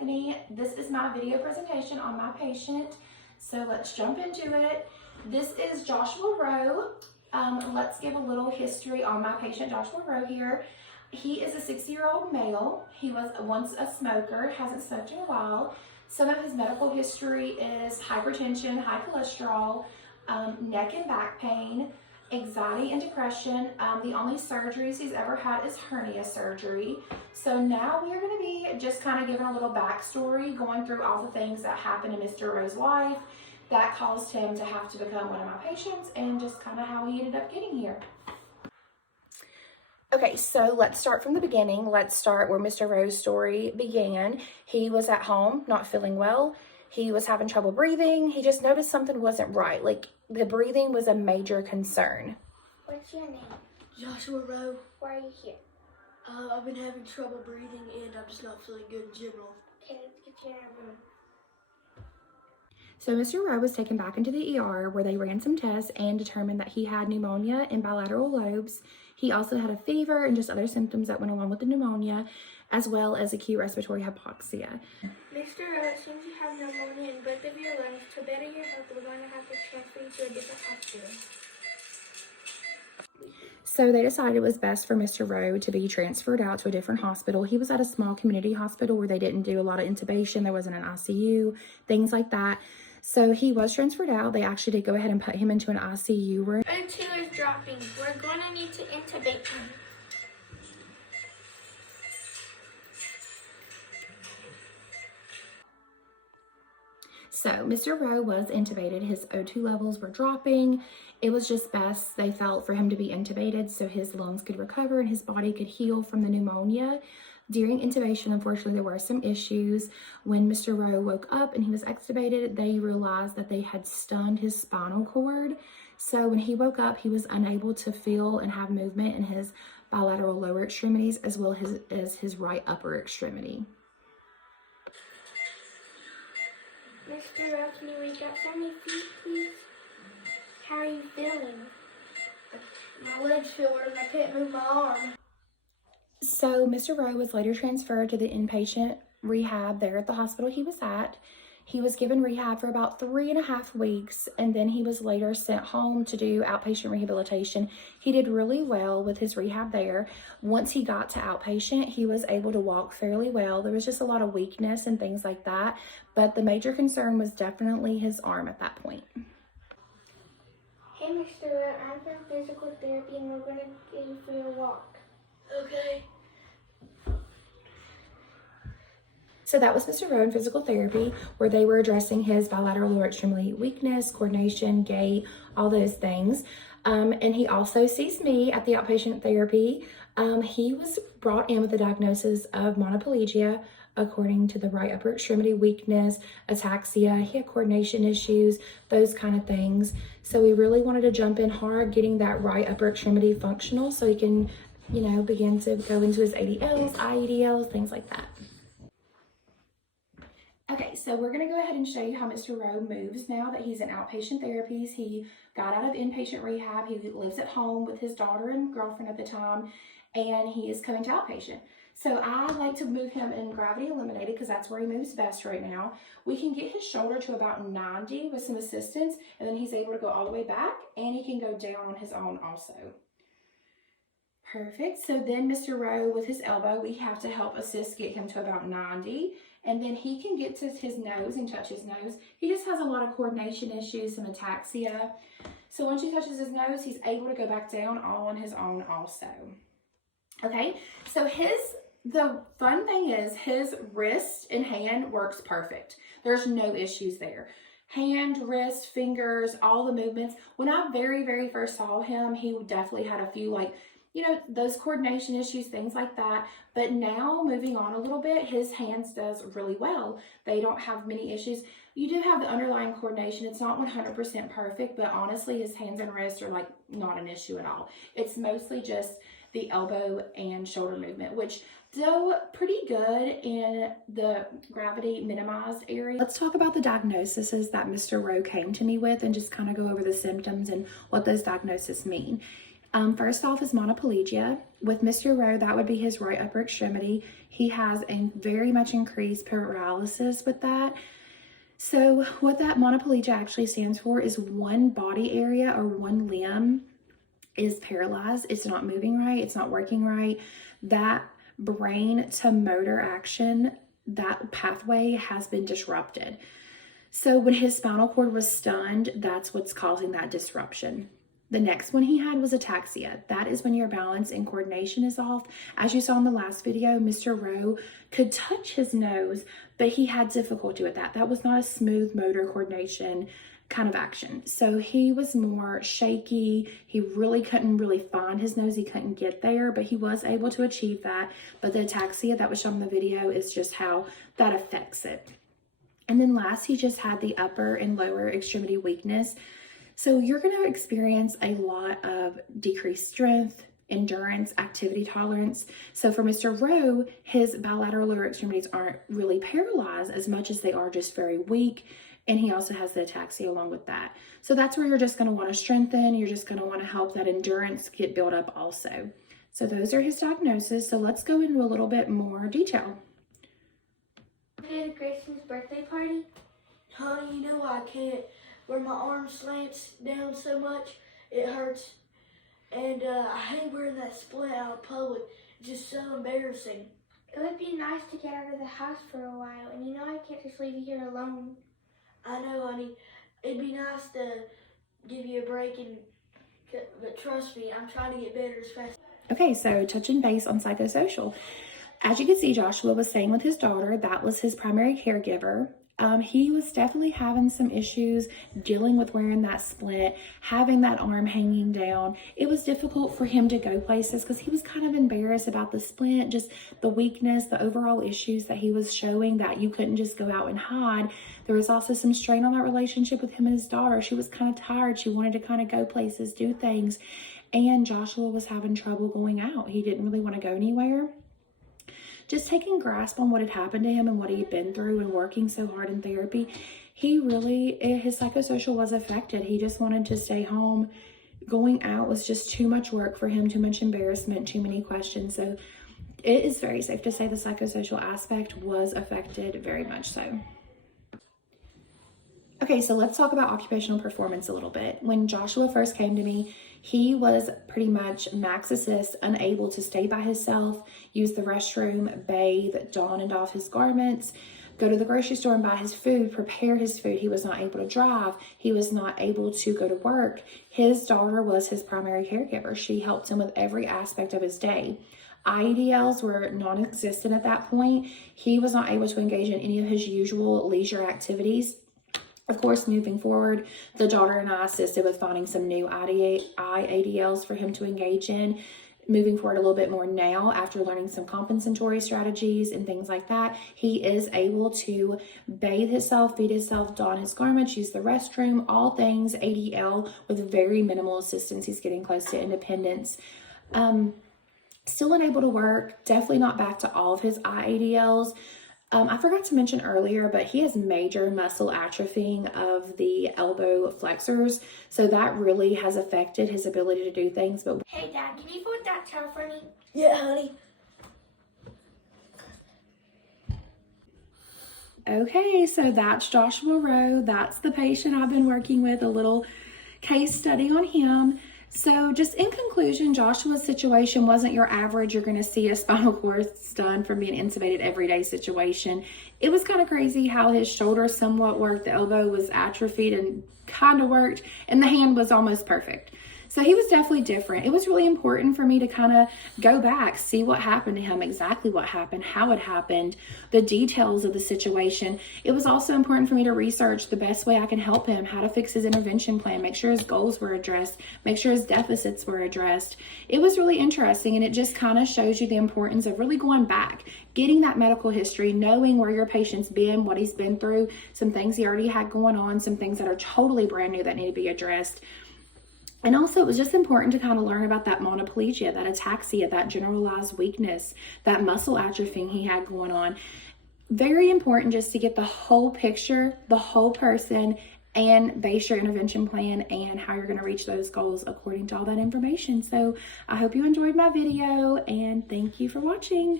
Anthony. This is my video presentation on my patient. So let's jump into it. This is Joshua Rowe. Let's give a little history on my patient Joshua Rowe here. He is a 60-year-old male. He was once a smoker, hasn't smoked in a while. Some of his medical history is hypertension, high cholesterol, neck and back pain, anxiety and depression. The only surgeries he's ever had is hernia surgery. So now we're going to be just kind of giving a little backstory, going through all the things that happened to Mr. Rowe's life that caused him to have to become one of my patients, and just kind of how he ended up getting here. Okay, so let's start from the beginning. Let's start where Mr. Rowe's story began. He was at home, not feeling well. He was having trouble breathing. He just noticed something wasn't right. Like, the breathing was a major concern. What's your name? Joshua Rowe. Why are you here? I've been having trouble breathing and I'm just not feeling good in general. Okay, let's get you in a room. So Mr. Rowe was taken back into the ER where they ran some tests and determined that he had pneumonia in bilateral lobes. He also had a fever and just other symptoms that went along with the pneumonia, as well as acute respiratory hypoxia. Mr. Rowe, it seems you have pneumonia in both of your lungs. To better your health, we're going to have to transfer you to a different hospital. So they decided it was best for Mr. Rowe to be transferred out to a different hospital. He was at a small community hospital where they didn't do a lot of intubation. There wasn't an ICU, things like that. So he was transferred out. They actually did go ahead and put him into an ICU room. O2 is dropping. We're going to need to intubate him. So Mr. Rowe was intubated. His O2 levels were dropping. It was just best, they felt, for him to be intubated so his lungs could recover and his body could heal from the pneumonia. During intubation, unfortunately, there were some issues. When Mr. Rowe woke up and he was extubated, they realized that they had stunned his spinal cord. So when he woke up, he was unable to feel and have movement in his bilateral lower extremities as well as his right upper extremity. Mr. Rowe, can you reach out for me, please? How are you feeling? My legs feel weird and I can't move my arm. So Mr. Rowe was later transferred to the inpatient rehab there at the hospital he was at. He was given rehab for about 3.5 weeks, and then he was later sent home to do outpatient rehabilitation. He did really well with his rehab there. Once he got to outpatient, he was able to walk fairly well. There was just a lot of weakness and things like that, but the major concern was definitely his arm at that point. Hey, Mr. Rowe, I'm from physical therapy and we're going to get you for your walk. Okay. So that was Mr. Rowe in physical therapy, where they were addressing his bilateral lower extremity weakness, coordination, gait, all those things. And he also sees me at the outpatient therapy. He was brought in with the diagnosis of monoplegia, according to the right upper extremity weakness, ataxia. He had coordination issues, those kind of things. So we really wanted to jump in hard, getting that right upper extremity functional so he can, begin to go into his ADLs, IEDLs, things like that. Okay, so we're going to go ahead and show you how Mr. Rowe moves now that he's in outpatient therapies. He got out of inpatient rehab. He lives at home with his daughter and girlfriend at the time, and he is coming to outpatient. So I like to move him in gravity eliminated because that's where he moves best right now. We can get his shoulder to about 90 with some assistance, and then he's able to go all the way back, and he can go down on his own also. Perfect. So then Mr. Rowe, with his elbow, we have to help assist get him to about 90. And then he can get to his nose and touch his nose. He just has a lot of coordination issues, some ataxia. So once he touches his nose, he's able to go back down all on his own also. Okay, so the fun thing is his wrist and hand works perfect. There's no issues there. Hand, wrist, fingers, all the movements. When I very, very first saw him, he definitely had a few those coordination issues, things like that. But now, moving on a little bit, his hands does really well. They don't have many issues. You do have the underlying coordination. It's not 100% perfect, but honestly, his hands and wrists are not an issue at all. It's mostly just the elbow and shoulder movement, which do pretty good in the gravity minimized area. Let's talk about the diagnoses that Mr. Rowe came to me with and just kind of go over the symptoms and what those diagnoses mean. First off is monoplegia. With Mr. Rowe, that would be his right upper extremity. He has a very much increased paralysis with that. So what that monoplegia actually stands for is one body area or one limb is paralyzed. It's not moving right. It's not working right. That brain to motor action, that pathway has been disrupted. So when his spinal cord was stunned, that's what's causing that disruption. The next one he had was ataxia. That is when your balance and coordination is off. As you saw in the last video, Mr. Rowe could touch his nose, but he had difficulty with that. That was not a smooth motor coordination kind of action. So he was more shaky. He really couldn't find his nose. He couldn't get there, but he was able to achieve that. But the ataxia that was shown in the video is just how that affects it. And then last, he just had the upper and lower extremity weakness. So you're going to experience a lot of decreased strength, endurance, activity tolerance. So for Mr. Rowe, his bilateral lower extremities aren't really paralyzed as much as they are just very weak. And he also has the ataxia along with that. So that's where you're just going to want to strengthen. You're just going to want to help that endurance get built up also. So those are his diagnoses. So let's go into a little bit more detail. At Grayson's birthday party? Honey, you know I can't. Where my arm slants down so much, it hurts. And I hate wearing that splint out in public. It's just so embarrassing. It would be nice to get out of the house for a while, and you know I can't just leave you here alone. I know, honey. It'd be nice to give you a break, but trust me, I'm trying to get better as fast. Okay, so touching base on psychosocial. As you can see, Joshua was staying with his daughter. That was his primary caregiver. He was definitely having some issues dealing with wearing that splint, having that arm hanging down. It was difficult for him to go places because he was kind of embarrassed about the splint, just the weakness, the overall issues that he was showing that you couldn't just go out and hide. There was also some strain on that relationship with him and his daughter. She was kind of tired. She wanted to kind of go places, do things. And Joshua was having trouble going out. He didn't really want to go anywhere. Just taking grasp on what had happened to him and what he had been through and working so hard in therapy, his psychosocial was affected. He just wanted to stay home. Going out was just too much work for him, too much embarrassment, too many questions. So it is very safe to say the psychosocial aspect was affected very much so. Okay, so let's talk about occupational performance a little bit. When Joshua first came to me, he was pretty much max assist, unable to stay by himself, use the restroom, bathe, don and doff his garments, go to the grocery store and buy his food, prepare his food. He was not able to drive. He was not able to go to work. His daughter was his primary caregiver. She helped him with every aspect of his day. IEDLs were non-existent at that point. He was not able to engage in any of his usual leisure activities. Of course, moving forward, the daughter and I assisted with finding some new IADLs for him to engage in. Moving forward a little bit more now, after learning some compensatory strategies and things like that, he is able to bathe himself, feed himself, don his garments, use the restroom, all things ADL with very minimal assistance. He's getting close to independence. Still unable to work, definitely not back to all of his IADLs. I forgot to mention earlier, but he has major muscle atrophying of the elbow flexors. So that really has affected his ability to do things. But Hey, Dad, can you fold that towel for me? Yeah, honey. okay, so that's Joshua Rowe. That's the patient I've been working with, a little case study on him. So just in conclusion, Joshua's situation wasn't your average. You're going to see a spinal cord stun from being intubated everyday situation. It was kind of crazy how his shoulder somewhat worked. The elbow was atrophied and kind of worked, and the hand was almost perfect. So he was definitely different. It was really important for me to kind of go back, see what happened to him, exactly what happened, how it happened, the details of the situation. It was also important for me to research the best way I can help him, how to fix his intervention plan, make sure his goals were addressed, make sure his deficits were addressed. It was really interesting, and it just kind of shows you the importance of really going back, getting that medical history, knowing where your patient's been, what he's been through, some things he already had going on, some things that are totally brand new that need to be addressed. And also, it was just important to kind of learn about that monoplegia, that ataxia, that generalized weakness, that muscle atrophy he had going on. Very important just to get the whole picture, the whole person, and base your intervention plan and how you're going to reach those goals according to all that information. So I hope you enjoyed my video, and thank you for watching.